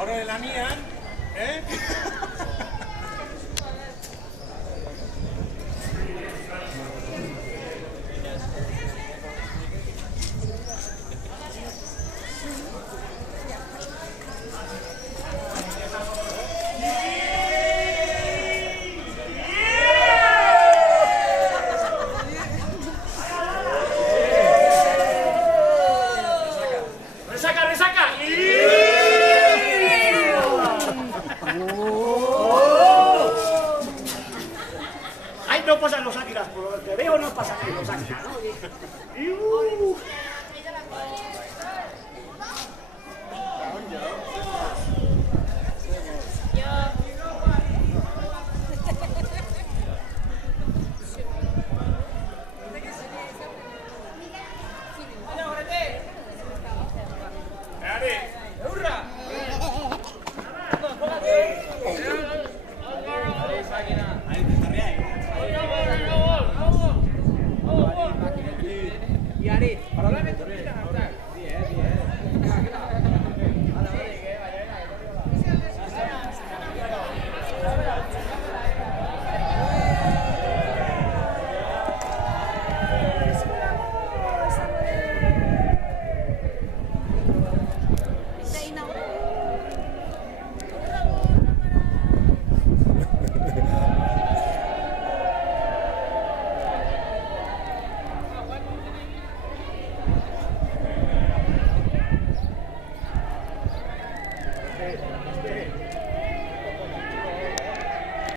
Ahora de la mía, ¿eh? Ahí no pasan los águilas, por lo que veo no pasan los águilas, ¿no? Yari, para la mentoría.